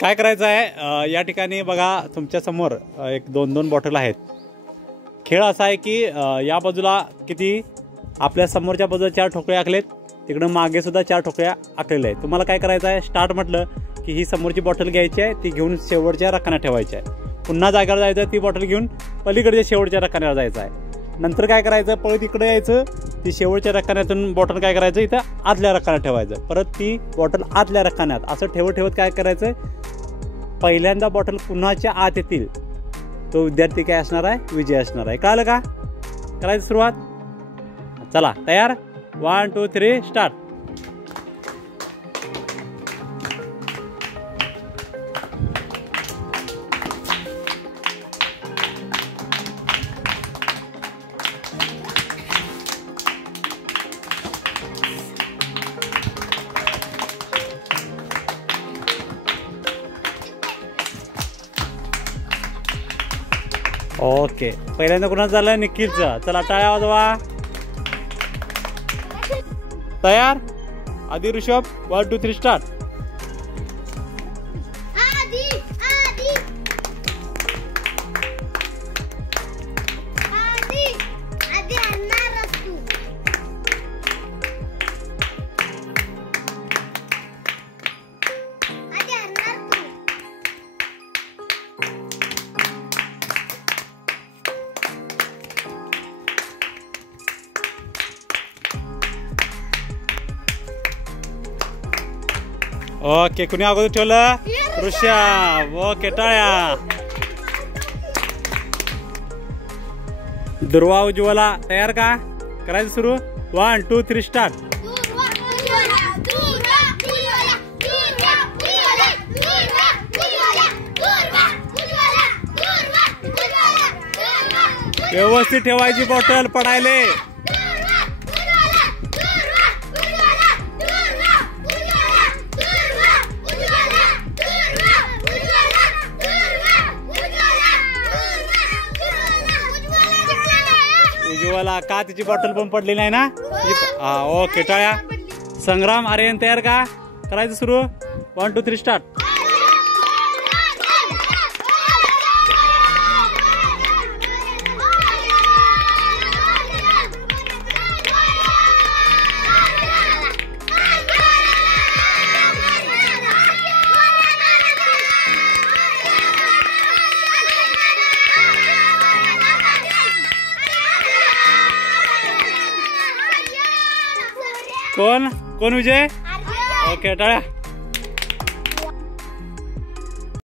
काय करायचं आहे या ठिकाणी बघा तुमच्या समोर एक 2-2 बॉटल आहेत। खेळ असा आहे की या बाजूला किती आपल्या समोरच्या बाजूला 4 ठोकळे आखलेत, तिकडं मागे सुद्धा 4 ठोकळे आखलेले आहेत। तुम्हाला काय करायचं आहे, स्टार्ट म्हटलं की ही समोरची बॉटल घ्यायची आहे, ती घेऊन शेवटच्या रकान्यात ठेवायची आहे। पुन्हा जागेवर जायचं, ती बॉटल घेऊन पलीकडच्या शेवटच्या रकान्यावर जायचं आहे। नंतर काय करायचं, पळत इकडे यायचं, ती शेवटच्या रकान्यातून बॉटल काय करायचं इथं आतल्या रकान्यात ठेवायचं, परत ती बॉटल आतल्या रकान्यात, असं ठेवत ठेवत काय करायचं, पहिल्यांदा बॉटल पुन्हाच्या आत येतील तो विद्यार्थी काय असणार आहे, विजय असणार आहे। कळलं का? करायचं सुरुवात। चला तयार, 1 2 3 स्टार्ट। ओके, पहिल्यांदा कुणाचं झालं, निखिलचं। चला टाळ्या वाजवा। तयार, आधी ऋषभ, 1 2 3 स्टार्ट। ओके, कुणी अगोदर ठेवलं, ऋषभ। ओके, टाळ्या। ध्रुवा, उज्ज्वला तयार का? करायचं सुरू, 1 2 3 स्टार्ट। व्यवस्थित ठेवायची बॉटल, पडायले। उज्ज्वला का तिची बॉटल पण पडली नाही ना? हा, ओके, टाळ्या। संग्राम, आर्यन तयार का? करायचं सुरू, 1 2 3 स्टार्ट। कोण विजय? ओके, टाळ्या।